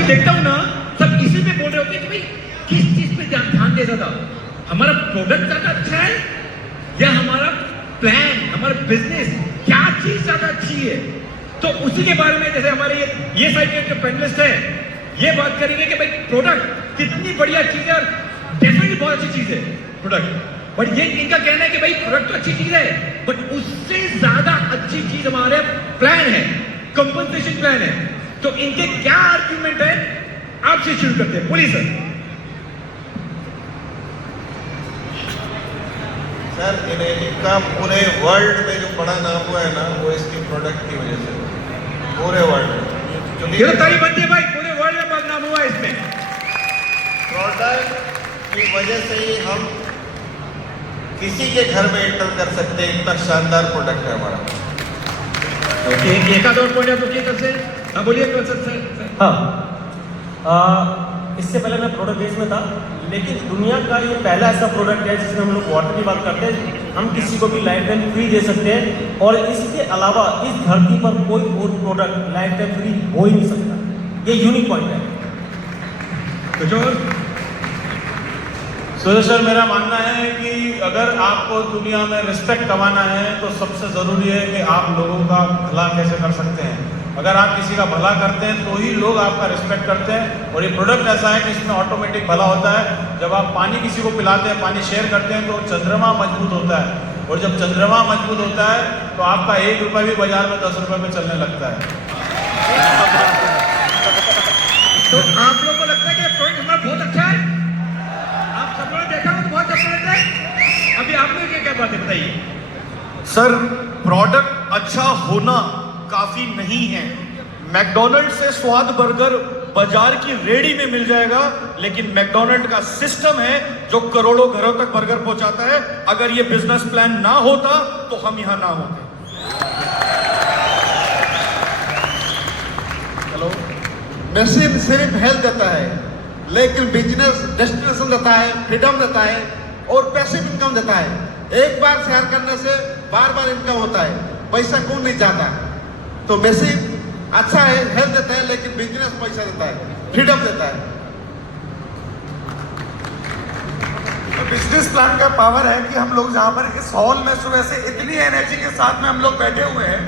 जब देखता हूं ना सब इसी पे बोल रहे होते हैं कि भाई किस चीज पे ध्यान दे ज्यादा, हमारा प्रोडक्ट ज्यादा अच्छा है या हमारा प्लान, हमारा बिजनेस, क्या चीज ज्यादा अच्छी है। तो उसी के बारे में जैसे हमारे ये साइड के जो पैनलिस्ट है ये बात करेंगे कि भाई प्रोडक्ट कितनी बढ़िया चीज है और डेफिनेटली बहुत अच्छी चीज है प्रोडक्ट। बट ये इनका कहना है कि भाई प्रोडक्ट तो अच्छी चीज है बट उससे ज्यादा अच्छी चीज हमारे प्लान है, कंपनसेशन प्लान है। तो इनके क्या आर्ग्यूमेंट है आपसे शुरू करते हैं, बोलिए सर। सर किनेटिक का पूरे वर्ल्ड में जो बड़ा नाम हुआ है ना वो इसके प्रोडक्ट की वजह से, पूरे वर्ल्ड में। ये तो तारीफ बनती है भाई, पूरे वर्ल्ड में बदनाम हुआ इसमें। प्रोडक्ट की वजह से ही हम किसी के घर में एंटर कर सकते हैं, इतना शानदार प्रोडक्ट है हमारा। ओके, एक आध और पॉइंट आप लोग तरफ से, हाँ बोलिए सर। हाँ, इससे पहले मैं प्रोडक्ट बेस में था, लेकिन दुनिया का ये पहला ऐसा प्रोडक्ट है जिसमें हम लोग वाटर की बात करते हैं, हम किसी को भी लाइफ टाइम फ्री दे सकते हैं और इसके अलावा इस धरती पर कोई और प्रोडक्ट लाइफ टाइम फ्री हो ही नहीं सकता। ये यूनिक पॉइंट है। कुछ और? सुरेश सर, मेरा मानना है कि अगर आपको दुनिया में रिस्पेक्ट कमाना है तो सबसे ज़रूरी है कि आप लोगों का भला कैसे कर सकते हैं। अगर आप किसी का भला करते हैं तो ही लोग आपका रिस्पेक्ट करते हैं। और ये प्रोडक्ट ऐसा है कि इसमें ऑटोमेटिक भला होता है। जब आप पानी किसी को पिलाते हैं, पानी शेयर करते हैं तो चंद्रमा मजबूत होता है, और जब चंद्रमा मजबूत होता है तो आपका 1 रुपये भी बाजार में 10 रुपये में चलने लगता है। तो आप लोगों को लगता है कि प्रोडक्ट हमारा बहुत अच्छा है? आप सब लोगों ने देखा हो तो बहुत अच्छा लगता है। अभी आप लोग क्या बात है बताइए। सर, प्रोडक्ट अच्छा होना काफी नहीं है। मैकडॉनल्ड से स्वाद बर्गर बाजार की रेडी में मिल जाएगा, लेकिन मैकडॉनल्ड का सिस्टम है जो करोड़ों घरों तक बर्गर पहुंचाता है। अगर ये बिजनेस प्लान ना होता तो हम यहां ना होते। हेलो, मशीन सिर्फ हेल्थ देता है, लेकिन बिजनेस डेस्टिनेशन देता है, फ्रीडम देता है और पैसिव इनकम देता है। एक बार शेयर करने से बार बार इनकम होता है, पैसा कौन नहीं चाहता। तो मशीन अच्छा है, हेल्थ देता है, लेकिन बिजनेस पैसा देता है, फ्रीडम देता है। तो बिजनेस प्लान का पावर है कि हम लोग जहाँ पर इस हॉल में सुबह से इतनी एनर्जी के साथ में हम लोग बैठे हुए हैं।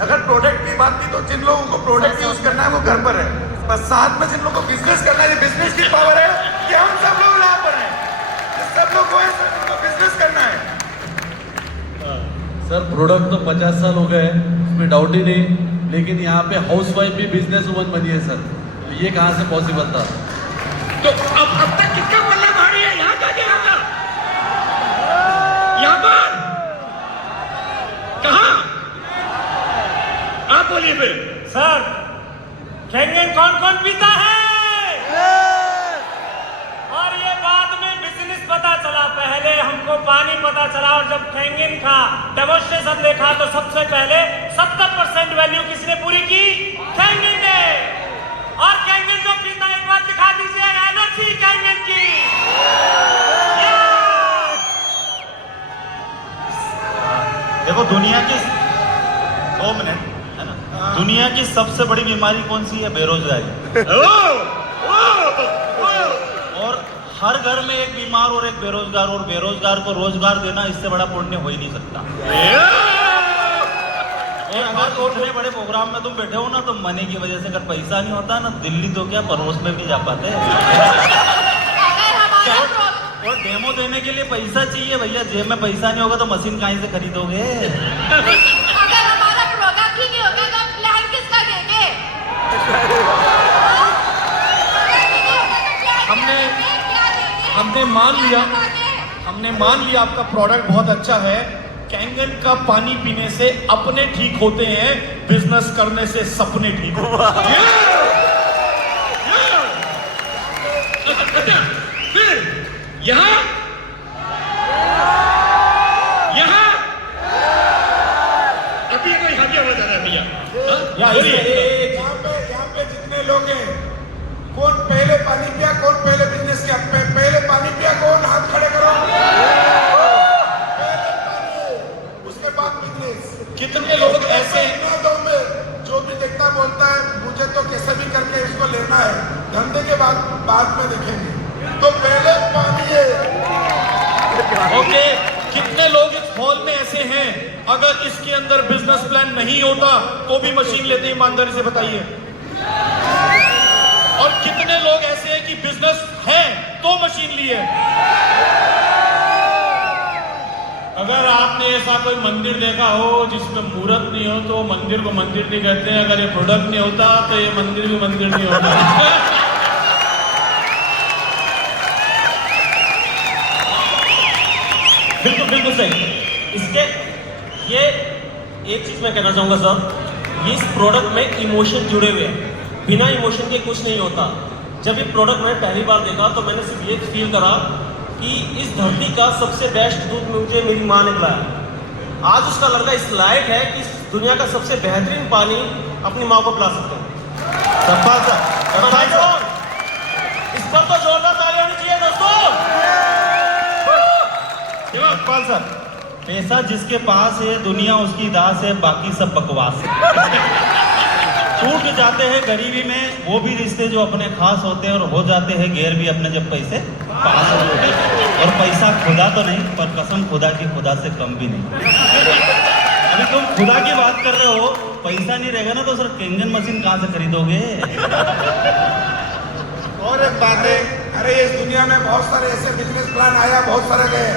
अगर प्रोडक्ट की बात की तो जिन लोगों को प्रोडक्ट यूज करना है वो घर पर है, बस साथ में जिन लोगों को बिजनेस करना है, बिजनेस की पावर है कि हम सब लोग यहाँ पर हैं, सब लोग को बिजनेस करना है। सर, प्रोडक्ट तो 50 साल हो गए, उसमें डाउट ही नहीं, लेकिन यहाँ पे हाउसवाइफ भी बिजनेस वुमन बनी है सर, तो ये कहाँ से पॉसिबल था? तो अब तक किसका पल्ला भारी है? यहाँ का क्या था? यहाँ पर कहाँ? आप बोलिए फिर। सर, कैंगन कौन कौन पीता है? और ये बाद में बिजनेस पता चला, पहले हमको पानी पता चला, और जब कैंगन का डेमोन्स्ट्रेशन देखा तो सबसे पहले 70% वैल्यू किसने पूरी की? कैंगन ने। और कैंगन को पीना एक बार दिखा दीजिए, एनर्जी कैंगन की। देखो, दुनिया की 2 मिनट है ना, दुनिया की सबसे बड़ी बीमारी कौन सी है? बेरोजगारी। और हर घर में एक बीमार और एक बेरोजगार, और बेरोजगार को रोजगार देना इससे बड़ा पुण्य हो ही नहीं सकता। और अगर इतने बड़े प्रोग्राम में तुम बैठे हो ना तो मनी की वजह से अगर पैसा नहीं होता ना, दिल्ली तो क्या पड़ोस में भी जा पाते। और डेमो देने के लिए पैसा चाहिए भैया, जेब में पैसा नहीं होगा तो मशीन कहीं से खरीदोगे? अगर हमारा प्रोग्राम ही नहीं होगा तो प्लान किसका देंगे? हमने मान लिया आपका प्रोडक्ट बहुत अच्छा है। कैंगन का पानी पीने से अपने ठीक होते हैं, बिजनेस करने से सपने ठीक होते हैं। अच्छा, फिर यहाँ अभी कोई हावी आवाज आ रहा है भैया। यहाँ पे जितने लोग हैं, कौन पहले पानी पिया, कौन पहले बिजनेस किया? पहले पानी पिया कौन? हाथ खड़े करो। पहले पानी, उसके बाद बिजनेस। कितने लोग ऐसे हैं जो भी देखता बोलता है मुझे तो कैसे भी करके इसको लेना देखना है, धंधे के बाद में देखेंगे। तो पहले पानी है। ओके, कितने लोग इस हॉल में ऐसे हैं अगर इसके अंदर बिजनेस प्लान नहीं होता तो भी मशीन लेते, ईमानदारी से बताइए। और कितने लोग ऐसे हैं कि बिजनेस है तो मशीन ली है? अगर आपने ऐसा कोई मंदिर देखा हो जिसमें मूर्त नहीं हो तो मंदिर को मंदिर नहीं कहते हैं। अगर ये प्रोडक्ट नहीं होता तो ये मंदिर भी मंदिर नहीं होता। बिल्कुल बिल्कुल सही। इसके ये एक चीज मैं कहना चाहूंगा सर, ये इस प्रोडक्ट में इमोशन जुड़े हुए हैं, बिना इमोशन के कुछ नहीं होता। जब ये प्रोडक्ट मैंने पहली बार देखा तो मैंने सिर्फ ये फील करा कि इस धरती का सबसे बेस्ट दूध मुझे मेरी माँ ने पिलाया। आज उसका लड़का इस लायक है कि इस दुनिया का सबसे बेहतरीन पानी अपनी माँ को पिला सकते हैं। इस पर तो जोरदार ताली होनी चाहिए दोस्तों। इकबाल सर, पैसा जिसके पास है दुनिया उसकी दास है, बाकी सब बकवास है। टूट जाते हैं गरीबी में वो भी रिश्ते जो अपने खास होते हैं, और हो जाते हैं गैर भी अपने जब पैसे पास हो जाते हैं। और पैसा खुदा तो नहीं, पर कसम खुदा की खुदा से कम भी नहीं। अभी तुम खुदा की बात कर रहे हो, पैसा नहीं रहेगा ना तो सर कैंगन मशीन कहाँ से खरीदोगे? और एक बात है, अरे इस दुनिया में बहुत सारे ऐसे बिजनेस प्लान आया, बहुत सारे गए,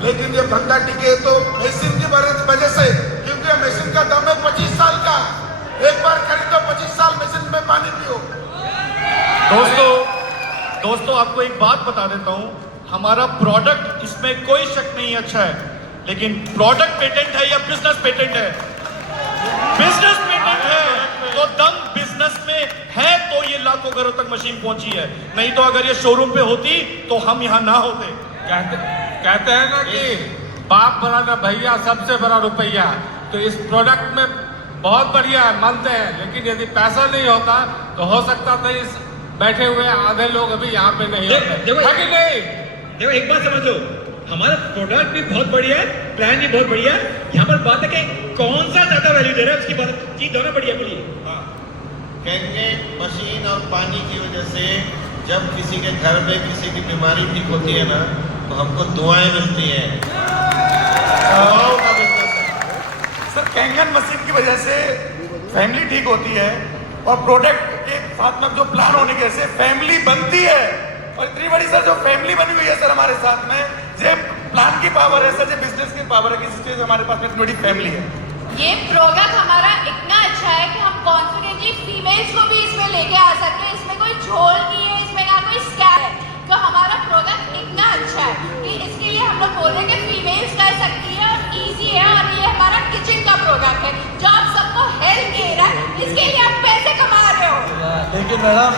लेकिन जब धंधा टिके तो मशीन की वजह से, क्योंकि मशीन का दम है 25 साल का। एक बार खरीदो 25 साल मशीन में पानी पियो। दोस्तों आपको एक बात बता देता हूं, हमारा प्रोडक्ट इसमें कोई शक नहीं अच्छा है, लेकिन प्रोडक्ट पेटेंट है या बिजनेस पेटेंट है? बिजनेस पेटेंट है तो दम बिजनेस में है तो ये लाखों घरों तक मशीन पहुंची है, नहीं तो अगर ये शोरूम पे होती तो हम यहां ना होते। कहते हैं ना कि बाप बड़ा ना भैया, सबसे बड़ा रुपया। तो इस प्रोडक्ट में बहुत बढ़िया है, मानते हैं, लेकिन यदि पैसा नहीं होता तो हो सकता था इस बैठे हुए आधे लोग अभी यहाँ पे नहीं होते। देखो एक बात समझो, हमारा प्रोडक्ट भी बहुत बढ़िया है, प्लान भी बहुत बढ़िया है। यहाँ पर बात है कि कौन सा ज्यादा वैल्यू दे रहा है उसकी बात, चीज दोनों बढ़िया बोलिए। कैंगेट मशीन और पानी की वजह से जब किसी के घर में किसी की बीमारी ठीक होती है ना, तो हमको दुआएं मिलती हैं। दुआओं का बिजनेस है। सर कैंगन मशीन की वजह से फैमिली ठीक होती है, और प्रोडक्ट के साथ में जो प्लान होने की वजह से फैमिली बनती है। और इतनी बड़ी सर जो फैमिली बनी हुई है सर हमारे साथ में, जो प्लान की पावर है सर, जो बिजनेस की पावर है, किसी चीज हमारे पास में इतनी बड़ी फैमिली है। ये प्रोडक्ट हमारा इतना अच्छा है कि हम कॉन्फिडेंटली फीमेल्स को भी इसमें लेके आ सकते हैं। इसमें कोई झोल नहीं है, इसमें ना कोई स्कैम है। तो हमारा प्रोडक्ट इतना अच्छा है कि इसके लिए हम लोग बोल रहे हैं कि फीमेल्स कर सकती है और इजी है, और ये हमारा किचन का प्रोडक्ट है जो आप सबको हेल्प दे रहा है, इसके लिए आप पैसे कमा रहे हो। लेकिन मैडम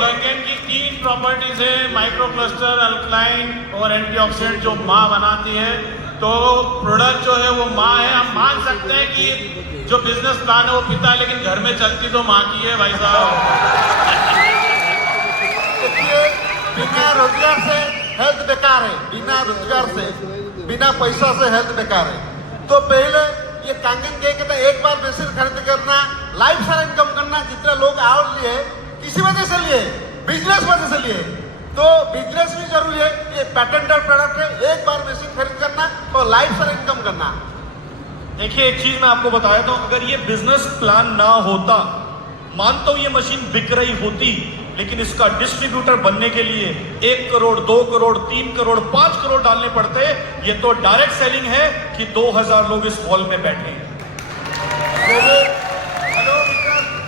कैंगन की 3 प्रॉपर्टीज है, माइक्रो क्लस्टर, अल्कलाइन और एंटीऑक्सीडेंट, जो माँ बनाती है। तो प्रोडक्ट जो है वो माँ है। हम मान सकते हैं कि जो बिजनेस प्लान है वो पिता है, लेकिन घर में चलती तो माँ की है भाई साहब। बिना रोजगार से हेल्थ बेकार है, बिना रोजगार से, बिना पैसा से हेल्थ बेकार है। तो पहले ये कैंगन के कहते एक बार मशीन खरीद करना, लाइफ सारा इनकम करना। जितने लोग और लिए किसी वजह से लिए, बिजनेस वजह से लिए, तो बिजनेस भी जरूरी है। ये पैटेंटेड प्रोडक्ट है, एक बार मशीन खरीद करना तो लाइफ सारा इनकम करना। देखिए एक चीज मैं आपको बताया था, अगर ये बिजनेस प्लान ना होता, मानता हूं ये मशीन बिक रही होती, लेकिन इसका डिस्ट्रीब्यूटर बनने के लिए 1 करोड़ 2 करोड़ 3 करोड़ 5 करोड़ डालने पड़ते। ये तो डायरेक्ट सेलिंग है कि 2000 लोग इस हॉल में बैठे हैं।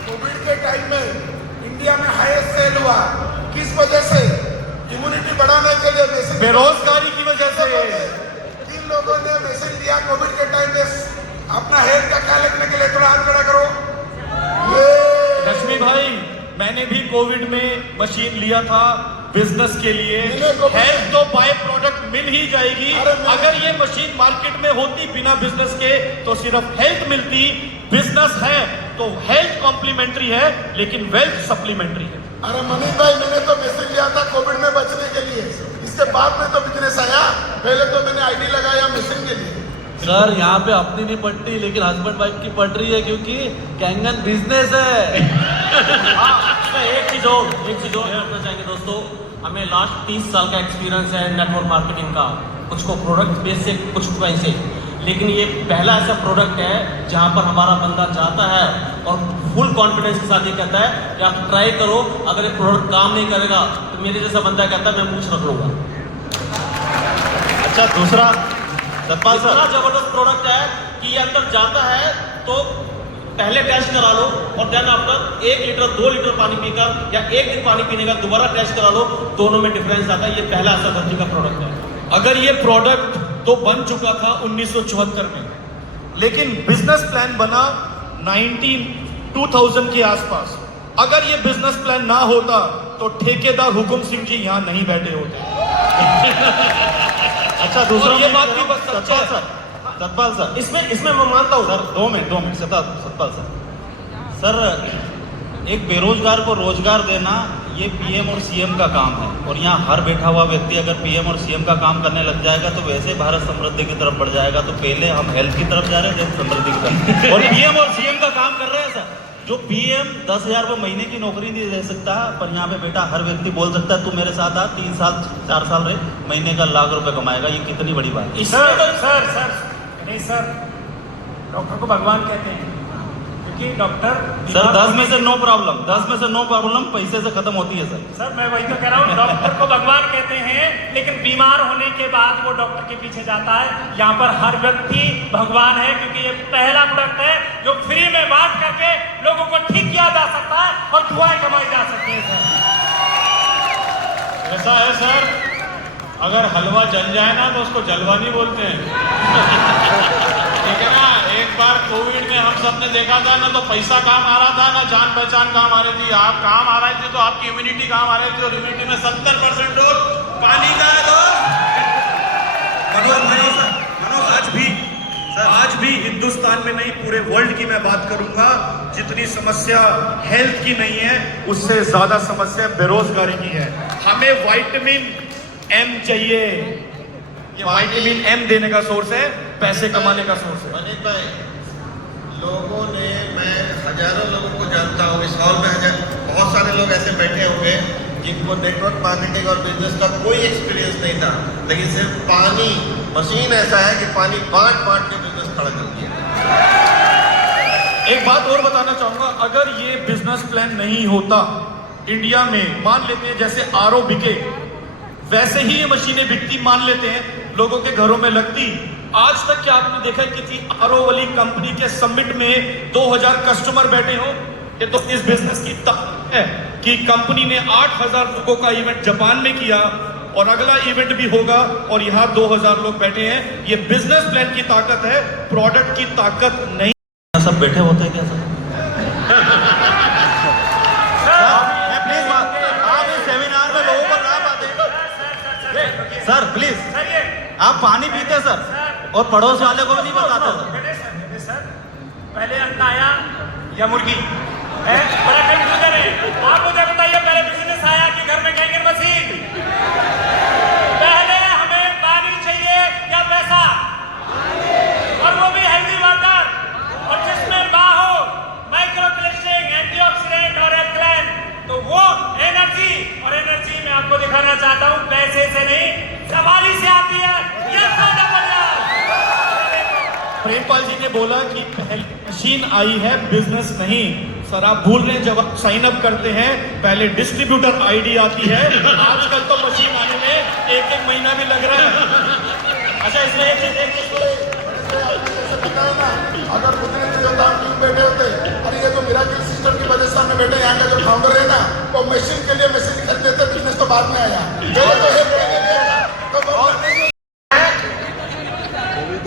कोविड के टाइम में इंडिया में हाईएस्ट सेल हुआ, किस वजह से? इम्यूनिटी बढ़ाने के लिए मशीन, बेरोजगारी की वजह से। 3 लोगों ने मशीन लिया कोविड के टाइम में अपना हेल्थ का ख्याल रखने के लिए। थोड़ा हाथ खड़ा करो। रश्मि भाई, मैंने भी कोविड में मशीन लिया था बिजनेस के लिए। हेल्थ तो बाय प्रोडक्ट मिल ही जाएगी। अगर ये मशीन मार्केट में होती बिना बिजनेस के तो सिर्फ हेल्थ मिलती। बिजनेस है तो हेल्थ कॉम्प्लीमेंट्री है, लेकिन वेल्थ सप्लीमेंट्री है। अरे मनीष भाई, मैंने तो मशीन लिया था कोविड में बचने के लिए, इसके बाद में तो बिजनेस आया। पहले तो मैंने आईडी लगाया मशीन के लिए। सर यहाँ पे अपनी नहीं पटती, लेकिन हस्बैंड वाइफ की पट रही है, क्योंकि कैंगन बिजनेस है। इसमें एक चीज़ और करना चाहेंगे दोस्तों, हमें लास्ट 30 साल का एक्सपीरियंस है नेटवर्क मार्केटिंग का, कुछ को प्रोडक्ट बेस से, कुछ को वैसे, लेकिन ये पहला ऐसा प्रोडक्ट है जहाँ पर हमारा बंदा जाता है और फुल कॉन्फिडेंस के साथ ये कहता है कि आप ट्राई करो, अगर ये प्रोडक्ट काम नहीं करेगा तो मेरे जैसा बंदा कहता है मैं मूछ रख लूँगा। अच्छा, दूसरा सतपाल इतना सर, जबरदस्त प्रोडक्ट है कि ये अंदर जाता है तो पहले टेस्ट करा लो और देन आफ्टर 1 लीटर 2 लीटर पानी पीकर या 1 दिन पानी पीने का दोबारा टेस्ट करा लो, दोनों में डिफरेंस आता है। ये पहला ऐसा धरती का प्रोडक्ट है। अगर ये प्रोडक्ट तो बन चुका था 1974 में, लेकिन बिजनेस प्लान बना 2000 के आसपास। अगर ये बिजनेस प्लान ना होता तो ठेकेदार हुकुम सिंह जी यहाँ नहीं बैठे होते। अच्छा दूसरा और ये बात भी बस सच है। सतपाल सर, इसमें मैं मानता हूँ सर 2 मिनट सतपाल सर, एक बेरोजगार को रोजगार देना ये पीएम और सीएम का काम है, और यहाँ हर बैठा हुआ व्यक्ति अगर पीएम और सीएम का काम करने लग जाएगा तो वैसे भारत समृद्धि की तरफ बढ़ जाएगा। तो पहले हम हेल्थ की तरफ जा रहे हैं, जब समृद्धि की तरफ, और पीएम और सीएम का काम कर रहे हैं सर। जो पीएम 10,000 रुपये महीने की नौकरी नहीं दे सकता, पर यहाँ पे बेटा हर व्यक्ति बोल सकता है तू मेरे साथ आ, 3 साल 4 साल रहे, महीने का लाख रुपए कमाएगा। ये कितनी बड़ी बात है। सर डॉक्टर को भगवान कहते हैं क्योंकि डॉक्टर सर 10 में से नो प्रॉब्लम पैसे से खत्म होती है सर मैं वही तो कह रहा हूँ, डॉक्टर को भगवान कहते हैं, लेकिन बीमार होने के बाद वो डॉक्टर के पीछे जाता है। यहाँ पर हर व्यक्ति भगवान है क्योंकि ये पहला प्रोडक्ट है जो फ्री में बांट करके लोगों को ठीक किया जा सकता है और दुआएं कमाई जा सकती है। सर ऐसा है सर, अगर हलवा जल जाए ना तो उसको जलवा नहीं बोलते हैं। ठीक है ना, एक बार कोविड में हम सबने देखा था ना, तो पैसा काम आ रहा था ना जान पहचान काम आ रही थी। आप काम आ रहे थे तो आपकी इम्यूनिटी काम आ रही थी, और इम्यूनिटी में 70% डोज पानी का है। आज भी हिंदुस्तान में नहीं, पूरे वर्ल्ड की मैं बात करूंगा, जितनी समस्या हेल्थ की नहीं है उससे ज्यादा समस्या बेरोजगारी की है। हमें विटामिन एम चाहिए। ये विटामिन एम देने का सोर्स है, पैसे कमाने का सोर्स है। अनिल भाई, लोगों ने, मैं हजारों लोगों को जानता हूँ इस हॉल में, बहुत सारे लोग ऐसे बैठे होंगे जिनको नेटवर्क मार्केटिंग और बिजनेस का कोई एक्सपीरियंस नहीं था, लेकिन सिर्फ पानी मशीन ऐसा है कि पानी बांट के बिजनेस खड़ा कर दिया। एक बात और बताना चाहूंगा, अगर ये बिजनेस प्लान नहीं होता इंडिया में, मान लेते हैं जैसे आरओ बिके वैसे ही ये मशीनें बिकती, मान लेते हैं लोगों के घरों में लगती। आज तक क्या आपने देखा किसी आरओ वाली कंपनी के समिट में 2000 कस्टमर बैठे हो? ये तो इस बिजनेस की ताकत है कि कंपनी ने 8000 लोगों का इवेंट जापान में किया और अगला इवेंट भी होगा और यहाँ 2000 लोग बैठे हैं। ये बिजनेस प्लान की ताकत है, प्रोडक्ट की ताकत नहीं। सब बैठे होते हैं क्या सर? प्लीज आप इस सेमिनार में लोगों को ना पाते सर, प्लीज आप पानी पीते सर, और पड़ोस वाले को भी नहीं बताते सर। पहले अंडा आया या मुर्गी है, बड़ा कंफ्यूजन है। आप मुझे बताइए, पहले बिजनेस आया कि घर में कैंगन मशीन? पहले हमें पानी चाहिए या पैसा? और वो भी हेल्दी वाटर, और जिसमें बाहो, माइक्रो क्लिस्टिंग, एंटीऑक्सीडेंट और एल्कलाइन, तो वो एनर्जी, और एनर्जी में आपको दिखाना चाहता हूँ पैसे से नहीं, सवाली से आती है। ये प्रेमपाल जी ने बोला कि पहले मशीन आई है, बिजनेस नहीं। सर आप भूल रहे हैं, जब आप साइन अप करते हैं पहले डिस्ट्रीब्यूटर आईडी आती है, आजकल तो मशीन आने में 1 महीना भी लग रहा है। अच्छा, इसमें एक चीज अगर उतने टीम बैठे होते, अरे ये तो मिराकिल सिस्टम की वजह से हमने बैठे, यहाँ का जो फाउंडर है ना, वो मशीन के लिए मशीन खरीदते थे, बिजनेस तो बाद में आया।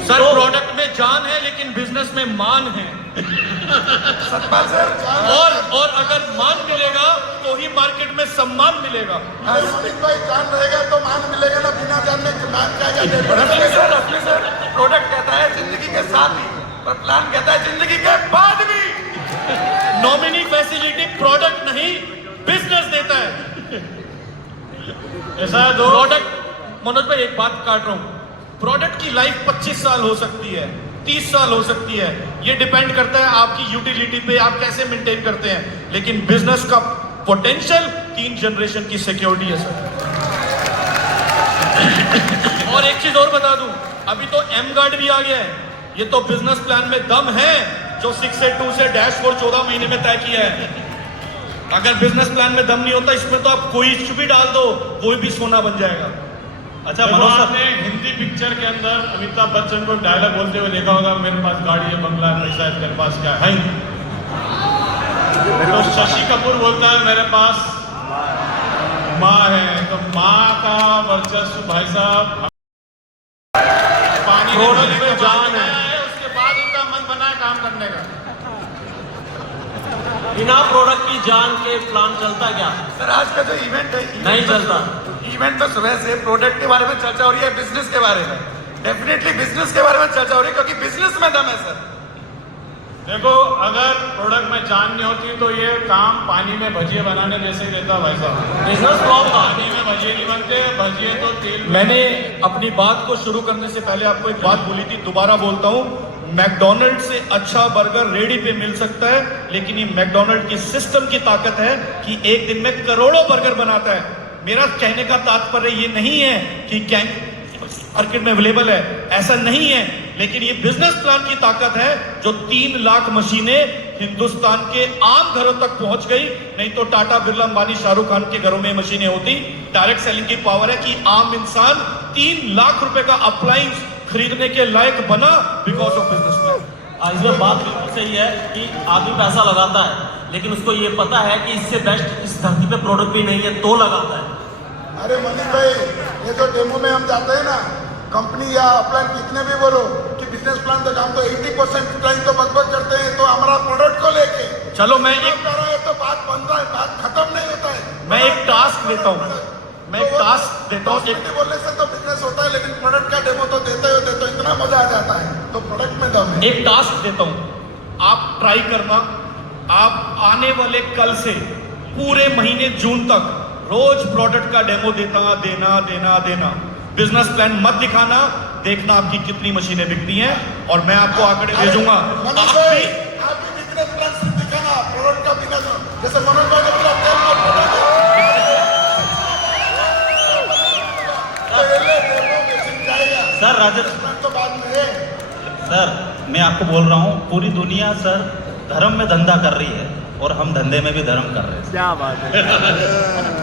सर प्रोडक्ट में जान है लेकिन बिजनेस में मान है। सतपाल सर, और अगर मान मिलेगा तो ही मार्केट में सम्मान मिलेगा। अमित भाई, जान रहेगा तो मान मिलेगा ना, बिना जानने के मान क्या असली सर प्रोडक्ट कहता है जिंदगी के साथ ही, पर प्लान कहता है जिंदगी के बाद भी। नॉमिनी फैसिलिटी प्रोडक्ट नहीं बिजनेस देता है। ऐसा है दो प्रोडक्ट, मनोज भाई एक बात काट रहा हूं, प्रोडक्ट की लाइफ 25 साल हो सकती है, 30 साल हो सकती है, ये डिपेंड करता है आपकी यूटिलिटी पे, आप कैसे मेंटेन करते हैं। लेकिन बिजनेस का पोटेंशियल 3 जनरेशन की सिक्योरिटी है सर। और एक चीज और बता दूं, अभी तो एम गार्ड भी आ गया है। ये तो बिजनेस प्लान में दम है जो 682 से डैशबोर्ड 14 महीने में तय किया है। अगर बिजनेस प्लान में दम नहीं होता, इसमें तो आप कोई कुछ भी डाल दो, कोई भी सोना बन जाएगा। अच्छा मनोज सर ने हिंदी पिक्चर के अंदर अमिताभ बच्चन को डायलॉग बोलते हुए देखा होगा, मेरे पास गाड़ी है, बंगला है, पैसा है, तेरे पास क्या है? तो शशि कपूर बोलता है मेरे पास माँ है। तो माँ का वर्चस्व भाई साहब पानी में जान है, उसके बाद उनका मन बना है काम करने का। बिना प्रोडक्ट की जान के प्लान चलता क्या? सर आज का जो इवेंट है, नहीं चलता। इवेंट में सुबह से प्रोडक्ट के बारे में चर्चा हो रही है, बिजनेस के बारे में। डेफिनेटली बिजनेस के बारे में चर्चा हो रही है क्योंकि बिजनेस में दम है सर। देखो अगर प्रोडक्ट में जान नहीं होती तो ये काम पानी में भजिए बनाने जैसे ही रहता भाई साहब। बिजनेस फ्लॉप था। पानी में भजिए नहीं बनते, भजिए तो तेल में। मैंने अपनी बात को शुरू करने से पहले आपको एक बात बोली थी, दोबारा बोलता हूं। मैकडॉनल्ड से अच्छा बर्गर रेडी पे मिल सकता है, लेकिन ये मैकडॉनल्ड की सिस्टम की ताकत है कि एक दिन में करोड़ों बर्गर बनाता है। मेरा कहने का तात्पर्य ये नहीं है कि मार्केट में अवेलेबल है, ऐसा नहीं है, लेकिन ये बिजनेस प्लान की ताकत है जो 3 लाख मशीनें हिंदुस्तान के आम घरों तक पहुंच गई। नहीं तो टाटा, बिरला, अंबानी, शाहरुख खान के घरों में मशीनें होती। डायरेक्ट सेलिंग की पावर है कि आम इंसान 3 लाख रुपए का अप्लायंस खरीदने के लायक बना बिकॉज ऑफ बिजनेस प्लान। इसमें बात बिल्कुल सही है कि आदमी पैसा लगाता है, लेकिन उसको ये पता है कि इससे बेस्ट इस धरती पे प्रोडक्ट भी नहीं है तो लगाता है। अरे मनीष भाई, ये जो डेमो में हम जाते हैं ना, कंपनी या अपलाइन कितने भी बोलो कि बिजनेस प्लान तक हम तो 80% क्लाइंट तो बकबक करते हैं, तो हमारा प्रोडक्ट को लेके चलो मैं एक कर रहा है तो बात बन रहा है, बात खत्म नहीं होता है। मैं एक टास्क देता हूं, मैं एक टास्क देता हूं। एक बोलने से तो बिजनेस होता है, लेकिन प्रोडक्ट का डेमो तो देते हो देते हो, इतना मजा आ जाता है। तो प्रोडक्ट में दम है। एक टास्क देता हूं, आप ट्राई करना। आप आने वाले कल से पूरे महीने जून तक रोज प्रोडक्ट का डेमो देना। बिजनेस प्लान मत दिखाना, देखना आपकी कितनी मशीनें बिकती हैं और मैं आपको आंकड़े भेजूंगा। मनोज भाई, आप भी बिजनेस प्लान सिर्फ दिखाना, प्रोडक्ट का बिना जैसे मनोज भाई ने बोला तेल का प्रोडक्ट सर राजेश तो बाद में है। सर मैं आपको बोल रहा हूँ, पूरी दुनिया सर धर्म में धंधा कर रही है और हम धंधे में भी धर्म कर रहे हैं। क्या बात है।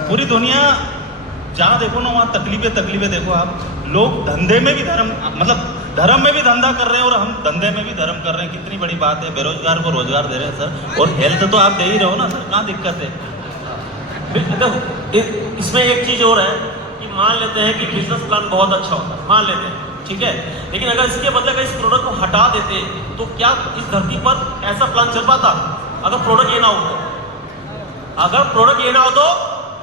पूरी दुनिया जहाँ देखो ना वहाँ तकलीफें देखो आप। लोग धंधे में भी धर्म, मतलब धर्म में भी धंधा कर रहे हैं और हम धंधे में भी धर्म कर रहे हैं। कितनी बड़ी बात है, बेरोजगार को रोजगार दे रहे हैं सर, और हेल्थ तो आप दे ही रहे हो ना सर, कहाँ दिक्कत है? देखो इसमें एक चीज और है कि मान लेते हैं कि बिजनेस प्लान बहुत अच्छा होता है, मान लेते हैं, ठीक है, लेकिन अगर इसके बदले अगर इस प्रोडक्ट को हटा देते तो क्या इस धरती पर ऐसा प्लान चल पाता? अगर प्रोडक्ट ये ना हो तो,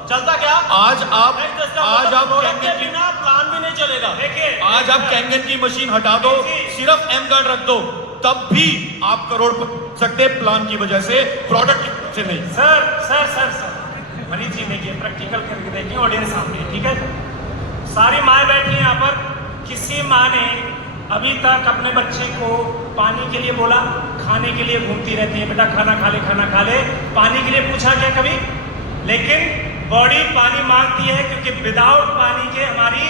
चलता क्या? आज आप कैंगन की बिना प्लान भी नहीं चलेगा। देखिए आज आप कैंगन की मशीन हटा दो, सिर्फ एम गार्ड रख दो, तब भी आप करोड़ सकते प्लान की वजह से, प्रोडक्ट से नहीं। सर मनीष जी देखिए, प्रैक्टिकल करके देखिए ऑडियंस सामने, ठीक है, सारी माएँ बैठी हैं यहाँ पर। किसी माँ ने अभी तक अपने बच्चे को पानी के लिए बोला? खाने के लिए घूमती रहती है, बेटा खाना खा ले, पानी के लिए पूछा क्या कभी? लेकिन बॉडी पानी मांगती है, क्योंकि विदाउट पानी के हमारी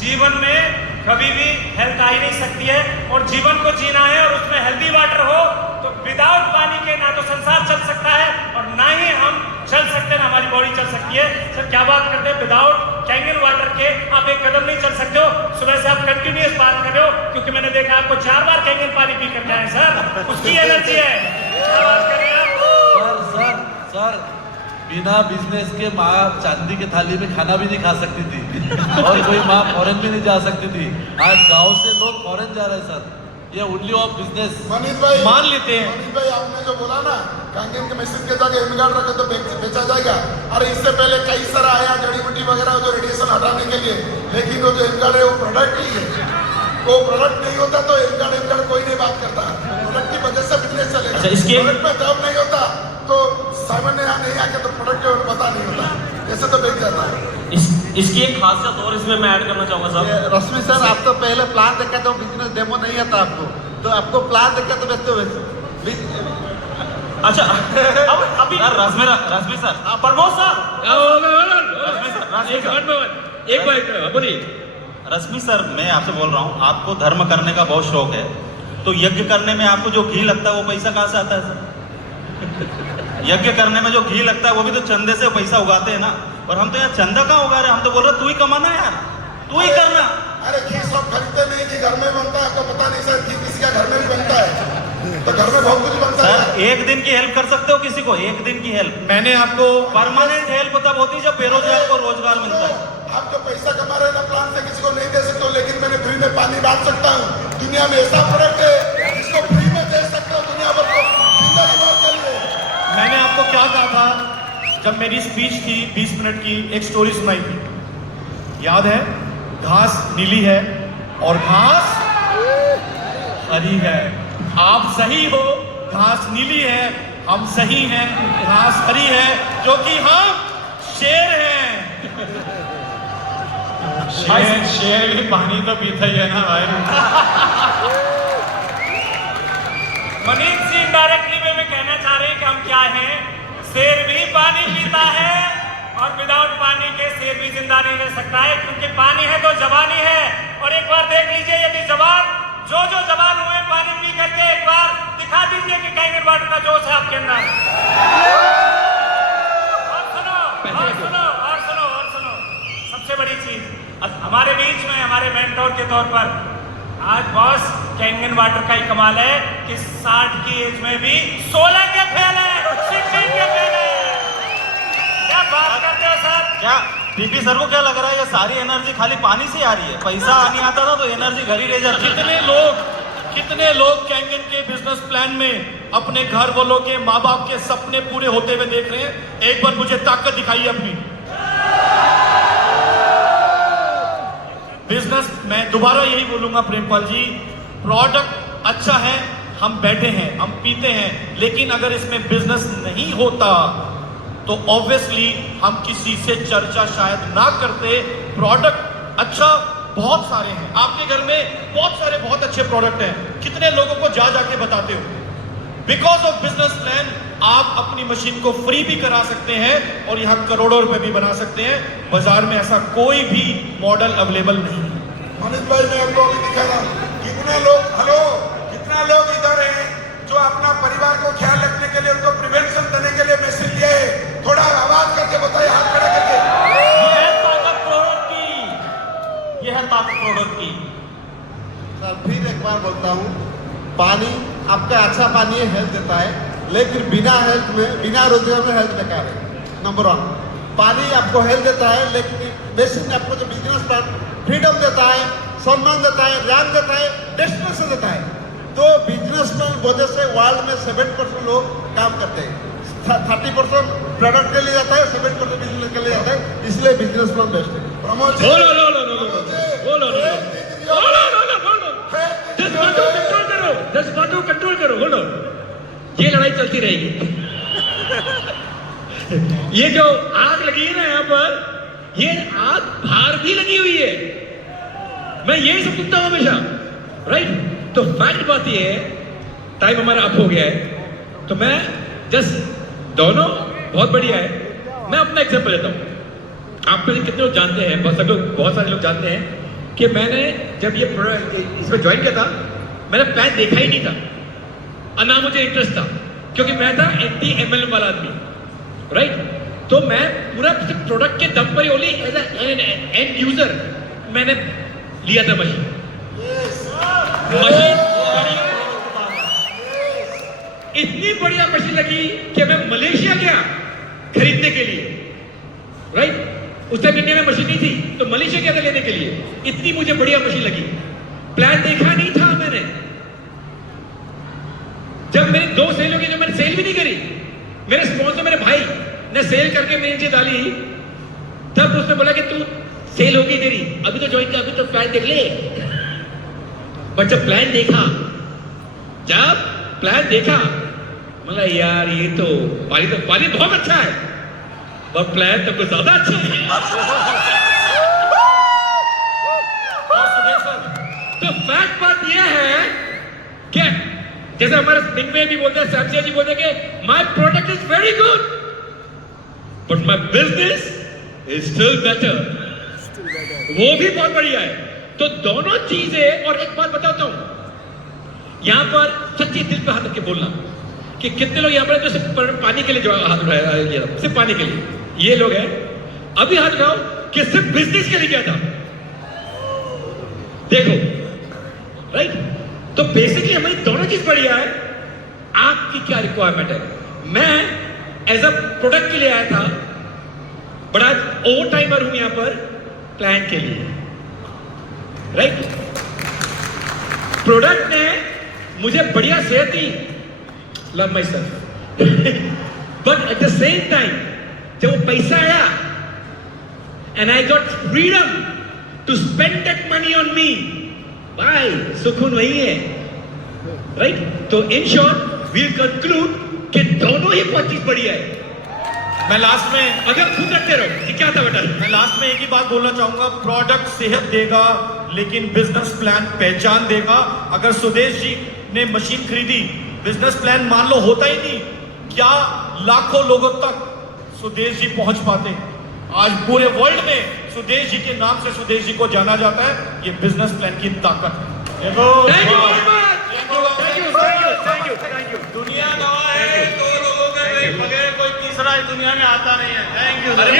जीवन में कभी भी हेल्थ आ ही नहीं सकती है। और जीवन को जीना है और उसमें हेल्दी वाटर हो, तो विदाउट पानी के ना तो संसार चल सकता है और ना ही हम चल सकते हैं, ना हमारी बॉडी चल सकती है। सर क्या बात करते हैं, विदाउट कैंगन वाटर के आप एक कदम नहीं चल सकते हो। सुबह से आप कंटिन्यूअस बात कर रहे हो, क्योंकि मैंने देखा आपको 4 बार कैंगन पानी पी कर आए सर, उसकी एनर्जी है। क्या बात कर रहे हैं आप? सर बिना बिजनेस के माँ चांदी की थाली में खाना भी नहीं खा सकती थी और कोई माँ फॉरेन भी नहीं जा सकती थी। आज गांव से लोग फॉरेन जा रहे हैं सर, ये ओनली ऑफ बिजनेस। मनीष भाई मान लेते हैं। मनीष भाई, आपने जो बोला ना कैंगन के मशीन के जगह एमगार्ड रखे तो बेचा जाएगा। अरे इससे पहले कई सारा आया जड़ी बूटी वगैरह जो रेडिएशन हटाने के लिए, लेकिन वो जो एमगार्ड है वो प्रोडक्ट ही है। वो प्रोडक्ट नहीं होता तो एमगार्ड कोई नहीं बात करता। प्रोडक्ट की वजह से बिजनेस चलेगा। अच्छा, इसके प्रोडक्ट में जॉब नहीं होता तो सामान्य यहाँ नहीं आके तो प्रोडक्ट के पता नहीं होता, ऐसे तो बेच जाता है। इसकी एक खासियत और इसमें मैं ऐड करना चाहूंगा सर। रश्मि सर, आप तो पहले प्लान देखा तो बिजनेस डेमो नहीं आता आपको, तो आपको प्लान देखा तो बेचते हो। अच्छा अब अभी रश्मि सर प्रमोद सर एक बार बोलिए। रश्मि सर मैं आपसे बोल रहा हूँ, आपको धर्म करने का बहुत शौक है, तो यज्ञ करने में आपको जो घी लगता है वो पैसा कहाँ से आता है सर? यज्ञ करने में जो घी लगता है वो भी तो चंदे से पैसा उगाते हैं ना, और हम तो यहाँ चंदा कहाँ उगा रहे हैं? हम तो बोल रहे तू ही कमाना यार, तू ही करना। अरे घी सब खरीदते नहीं, घी घर में बनता है, आपको पता नहीं सर, घी किसी का घर में भी बनता है, तो घर में बहुत कुछ बनता है। सर एक दिन की हेल्प कर सकते हो किसी को, एक दिन की हेल्प। मैंने आपको परमानेंट हेल्प तब होती है जब बेरोजगार को रोजगार मिलता है। आप जो पैसा कमा रहे हैं ना प्लान से किसी को नहीं दे सकते हो, लेकिन मैंने फ्री में पानी बांट सकता हूँ। दुनिया में ऐसा प्रोडक्ट है जिसको फ्री में दे सकते हो दुनिया भर को, जिंदगी भर के लिए। मैंने आपको क्या कहा था जब मेरी स्पीच थी 20 मिनट की, एक स्टोरी सुनाई थी, याद है? घास नीली है और घास हरी है। आप सही हो, घास नीली है, हम सही हैं, घास हरी है, जो कि हम शेर हैं। शेर भी पानी तो पीता ही है ना भाई। मनीष जी इनडायरेक्टली में कहना चाह रहे हैं कि हम क्या हैं, शेर भी पानी पीता है और विदाउट पानी के शेर भी जिंदा नहीं रह सकता है, क्योंकि पानी है तो जवानी है। और एक बार देख लीजिए, यदि जवान जो जवान हुए पानी पी करके एक बार दिखा दीजिए कि कैंगन वाटर का जोश है आपके अंदर। और सुनो सबसे बड़ी चीज हमारे बीच में, हमारे मेंटोर के तौर पर आज बॉस कैंगन वाटर का ही कमाल है कि 60 की एज में भी 16 के फेल है, 16 के फेल है। क्या बात करते हो सर? क्या पीपी सर को क्या लग रहा है ये सारी एनर्जी खाली पानी से आ रही है? पैसा नहीं आता था तो एनर्जी घर ही रह जाती। कितने लोग कैंगन के बिजनेस प्लान में अपने घर वालों के, माँ बाप के सपने पूरे होते हुए देख रहे हैं? एक बार मुझे ताकत दिखाइए अपनी। बिजनेस, मैं दोबारा यही बोलूंगा प्रेमपाल जी, प्रोडक्ट अच्छा है, हम बैठे हैं, हम पीते हैं, लेकिन अगर इसमें बिजनेस नहीं होता तो ऑब्वियसली हम किसी से चर्चा शायद ना करते। प्रोडक्ट अच्छा बहुत सारे हैं, आपके घर में बहुत सारे बहुत अच्छे प्रोडक्ट हैं, कितने लोगों को जाके बताते हो? बिकॉज ऑफ बिजनेस प्लान आप अपनी मशीन को फ्री भी करा सकते हैं और यहाँ करोड़ों रुपए भी बना सकते हैं। बाजार में ऐसा कोई भी मॉडल अवेलेबल नहीं है। मनीष भाई मैं आपको अभी दिखा रहा हूँ, कितना लोग इधर हैं जो अपना परिवार को ख्याल रखने के लिए, उनको प्रिवेंशन देने के लिए मशीन लिए है। थोड़ा आवाज करके बताइए, हाथ खड़ा करके। ये है ताकत प्रोडक्ट की, ये है ताकत प्रोडक्ट की। सर फिर एक बार बोलता हूँ, पानी आपका अच्छा पानी है, हेल्थ देता है, लेकिन बिना हेल्थ में, बिना रोजगार में हेल्थ बेकार है। नंबर 1, पानी आपको हेल्थ देता है, लेकिन मशीन आपको जो बिजनेस पर फ्रीडम देता है, सम्मान देता है, ज्ञान देता है, डेस्टिनेशन देता है। तो बिजनेस में वजह से वर्ल्ड में 7% लोग काम करते हैं, 30% प्रोडक्ट के लिए जाता है, 7% बिजनेस के लिए जाता है, इसलिए बिजनेस प्लान बेस्ट है। प्रमोद जी, कंट्रोल करो, बोलो। ये लड़ाई चलती रहेगी। ये जो आग लगी है ना यहाँ पर, ये आग बाहर भी लगी हुई है। मैं यही सब सुनता हूं हमेशा, राइट? तो फैक्ट बात ये है, टाइम हमारा अप हो गया है, तो मैं जस्ट दोनों बहुत बढ़िया है। मैं अपना एग्जांपल लेता हूं। आप में से कितने लोग जानते हैं, बहुत सारे लोग जानते हैं कि मैंने जब ये इसमें ज्वाइन किया था, मैंने प्लान देखा ही नहीं था और ना मुझे इंटरेस्ट था, क्योंकि मैं था एंटी MLM वाला आदमी, राइट? तो मैं पूरा प्रोडक्ट के दम पर ही ओनली एज एंड यूजर मैंने लिया था मशीन। इतनी बढ़िया मशीन लगी कि मैं मलेशिया गया खरीदने के लिए, राइट? उस टाइम इंडिया में मशीन नहीं थी, तो मलेशिया गया था लेने के लिए। इतनी मुझे बढ़िया मशीन लगी, प्लान देखा नहीं था मैंने। जब मेरी 2 सेल हो गई, जो मैंने सेल भी नहीं करी, मेरे स्पॉन्सर मेरे भाई ने सेल करके मेरी नीचे डाली, तब उसने बोला कि तू सेल हो गई तेरी, अभी तो ज्वाइन कर, अभी तो प्लान देख ले। पर जब प्लान देखा, मतलब यार ये तो पानी बहुत अच्छा है, और प्लान तो कुछ ज्यादा अच्छा है। तो फैक्ट बात यह है कि जैसे हमारे मिंगवे भी बोलते हैं, सैमसिया जी बोलते हैं कि my product is very good but my business is still better, वो भी बहुत बढ़िया है। तो दोनों चीजें, और एक बात बताता हूं, यहां पर सच्ची दिल पे हाथ रख के बोलना कि कितने लोग यहां पर जो सिर्फ पानी के लिए जो हाथ उठाया, सिर्फ पानी के लिए, ये लोग हैं। अभी हाथ उठाओ कि सिर्फ बिजनेस के लिए क्या था, देखो, राइट। तो बेसिकली हमारी दोनों चीज बढ़िया है। आपकी क्या रिक्वायरमेंट है? मैं एज अ प्रोडक्ट के लिए आया था, बट आज ओवर टाइमर हूं यहां पर प्लान के लिए, राइट। प्रोडक्ट ने मुझे बढ़िया सेहत दी, love myself, but at the same time जब वो पैसा आया and I got freedom to spend that money on me, भाई सुकून वही है, राइट। तो इन शॉर्ट वील कंक्लूड कि दोनों ही बहुत चीज बढ़िया है। मैं लास्ट में अगर खुद रखते रहो कि क्या था बेटा, मैं लास्ट में एक ही बात बोलना चाहूंगा, प्रोडक्ट सेहत देगा लेकिन बिजनेस प्लान पहचान देगा। अगर सुदेश जी ने मशीन खरीदी, बिजनेस प्लान मान लो होता ही नहीं, क्या लाखों लोगों तक सुदेश जी पहुंच पाते? आज पूरे वर्ल्ड में सुदेश जी के नाम से सुदेश जी को जाना जाता है। ये बिजनेस प्लान की ताकत है। Thank you very much, thank you. दुनिया गवाह है, दो लोगों के बगैर कोई तीसरा इस दुनिया में आता नहीं है। Thank you. अरे